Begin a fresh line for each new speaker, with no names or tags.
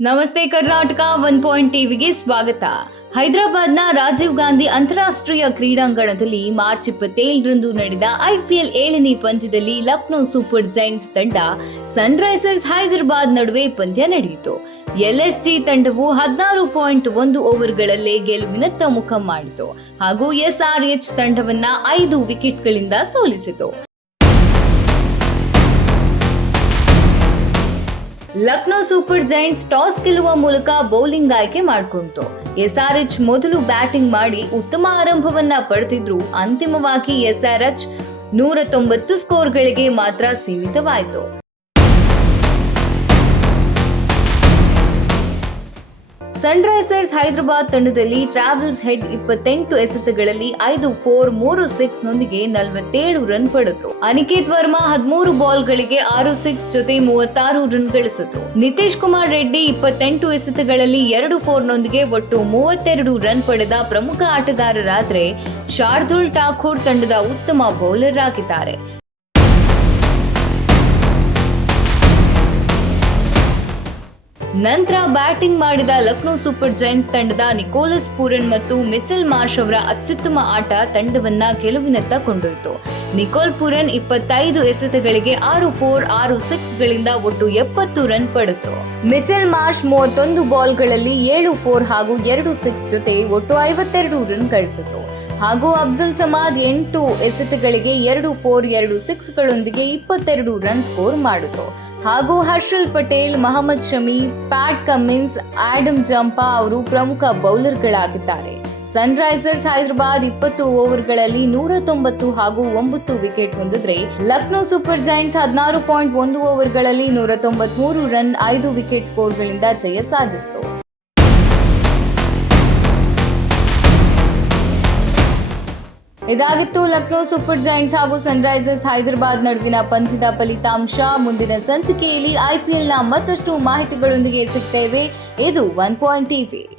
ನಮಸ್ತೆ Karnataka one point ಟಿವಿಗೆ ಸ್ವಾಗತ. ಹೈದರಾಬಾದ್ನ ರಾಜೀವ್ ಗಾಂಧಿ ಅಂತಾರಾಷ್ಟ್ರೀಯ ಕ್ರೀಡಾಂಗಣದಲ್ಲಿ ಮಾರ್ಚ್ ಇಪ್ಪತ್ತೇಳರಂದು ನಡೆದ ಐಪಿಎಲ್ ಏಳನೇ ಪಂದ್ಯದಲ್ಲಿ ಲಕ್ನೋ ಸೂಪರ್ ಜೈಂಟ್ಸ್ ತಂಡ ಸನ್ರೈಸರ್ಸ್ ಹೈದರಾಬಾದ್ ನಡುವೆ ಪಂದ್ಯ ನಡೆಯಿತು. ಎಲ್ಎಸ್ಜಿ ತಂಡವು ಹದಿನಾರು ಪಾಯಿಂಟ್ ಒಂದು ಓವರ್ಗಳಲ್ಲೇ ಗೆಲುವಿನತ್ತ ಮುಖ ಮಾಡಿತು. ಹಾಗೂ ಎಸ್ಆರ್ಎಚ್ ತಂಡವನ್ನ ಐದು ವಿಕೆಟ್ಗಳಿಂದ ಸೋಲಿಸಿತು. ಲಕ್ನೋ ಸೂಪರ್ ಜೈಂಟ್ಸ್ ಟಾಸ್ ಗೆಲ್ಲುವ ಮೂಲಕ ಬೌಲಿಂಗ್ ಆಯ್ಕೆ ಮಾಡಿಕೊಂಡಿತು ಎಸ್ಆರ್ಎಚ್ ಮೊದಲು ಬ್ಯಾಟಿಂಗ್ ಮಾಡಿ ಉತ್ತಮ ಆರಂಭವನ್ನ ಪಡೆದಿದ್ರು. ಅಂತಿಮವಾಗಿ ಎಸ್ಆರ್ಎಚ್ ನೂರ ತೊಂಬತ್ತು ಸ್ಕೋರ್ಗಳಿಗೆ ಮಾತ್ರ ಸೀಮಿತವಾಯಿತು. ಸನ್ರೈಸರ್ಸ್ ಹೈದರಾಬಾದ್ ತಂಡದಲ್ಲಿ ಟ್ರಾವೆಲ್ಸ್ ಹೆಡ್ ಇಪ್ಪತ್ತೆಂಟು ಎಸೆತಗಳಲ್ಲಿ ಐದು ಫೋರ್ ಮೂರು ಸಿಕ್ಸ್ ನೊಂದಿಗೆ ನಲವತ್ತೇಳು ರನ್ ಪಡೆದ್ರು. ಅನಿಕೇತ್ ವರ್ಮಾ ಹದಿಮೂರು ಬಾಲ್ಗಳಿಗೆ ಆರು ಸಿಕ್ಸ್ ಜೊತೆ ಮೂವತ್ತಾರು ರನ್ ಗಳಿಸಿದ್ರು. ನಿತೀಶ್ ಕುಮಾರ್ ರೆಡ್ಡಿ ಇಪ್ಪತ್ತೆಂಟು ಎಸೆತಗಳಲ್ಲಿ ಎರಡು ಫೋರ್ ನೊಂದಿಗೆ ಒಟ್ಟು ಮೂವತ್ತೆರಡು ರನ್ ಪಡೆದ ಪ್ರಮುಖ ಆಟಗಾರರಾದ್ರೆ ಶಾರ್ದುಲ್ ಠಾಕೂರ್ ತಂಡದ ಉತ್ತಮ ಬೌಲರ್ ಆಗಿದ್ದಾರೆ. ನಂತರ ಬ್ಯಾಟಿಂಗ್ ಮಾಡಿದ ಲಕ್ನೋ ಸೂಪರ್ ಜೈಂಟ್ಸ್ ತಂಡದ ನಿಕೋಲಸ್ ಪೂರನ್ ಮತ್ತು ಮಿಚೆಲ್ ಮಾರ್ಷ್ ಅವರ ಅತ್ಯುತ್ತಮ ಆಟ ತಂಡವನ್ನ ಗೆಲುವಿನತ್ತ ಕೊಂಡೊಯ್ತು. ನಿಕೋಲ್ ಪೂರನ್ ಇಪ್ಪತ್ತೈದು ಎಸೆತಗಳಿಗೆ ಆರು ಫೋರ್, ಆರು ಸಿಕ್ಸ್ ಗಳಿಂದ ಒಟ್ಟು ಎಪ್ಪತ್ತು ರನ್ ಪಡೆದರು. ಮಿಚೆಲ್ ಮಾರ್ಷ್ ಮೂವತ್ತೊಂದು ಬಾಲ್ಗಳಲ್ಲಿ ಏಳು ಫೋರ್ ಹಾಗೂ ಎರಡು ಸಿಕ್ಸ್ ಜೊತೆ ಒಟ್ಟು ಐವತ್ತೆರಡು ರನ್ ಗಳಿಸಿದ್ರು. ಹಾಗೂ ಅಬ್ದುಲ್ ಸಮಾದ್ ಎಂಟು ಎಸೆತಗಳಿಗೆ ಎರಡು ಫೋರ್ ಎರಡು ಸಿಕ್ಸ್ಗಳೊಂದಿಗೆ ಇಪ್ಪತ್ತೆರಡು ರನ್ ಸ್ಕೋರ್ ಮಾಡಿದ್ರು. ಹಾಗೂ Harshal Patel, Mohammed Shami, Pat Cummins Adam Zampa ಅವರು ಪ್ರಮುಖ ಬೌಲರ್ಗಳಾಗಿದ್ದಾರೆ. ಸನ್ರೈಸರ್ಸ್ ಹೈದರಾಬಾದ್ ಇಪ್ಪತ್ತು ಓವರ್ಗಳಲ್ಲಿ ನೂರ ತೊಂಬತ್ತು ಹಾಗೂ ಒಂಬತ್ತು ವಿಕೆಟ್ ಹೊಂದಿದ್ರೆ ಲಕ್ನೋ ಸೂಪರ್ ಜೈಂಟ್ಸ್ ಹದಿನಾರು ಪಾಯಿಂಟ್ ಒಂದು ಓವರ್ಗಳಲ್ಲಿ ನೂರ ತೊಂಬತ್ಮೂರು ರನ್, ಐದು ವಿಕೆಟ್ ಸ್ಕೋರ್ಗಳಿಂದ ಜಯ ಸಾಧಿಸಿತು. ಇದಾಗಿತ್ತು ಲಕ್ನೋ ಸೂಪರ್ ಜೈಂಟ್ಸ್ ಹಾಗೂ ಸನ್ರೈಸರ್ಸ್ ಹೈದರಾಬಾದ್ ನಡುವಿನ ಪಂದ್ಯದ ಫಲಿತಾಂಶ. ಮುಂದಿನ ಸಂಚಿಕೆಯಲ್ಲಿ ಐಪಿಎಲ್ನ ಮತ್ತಷ್ಟು ಮಾಹಿತಿಗಳೊಂದಿಗೆ ಸಿಗ್ತೇವೆ. ಇದು ಒನ್ ಪಾಯಿಂಟ್ ಟಿವಿ.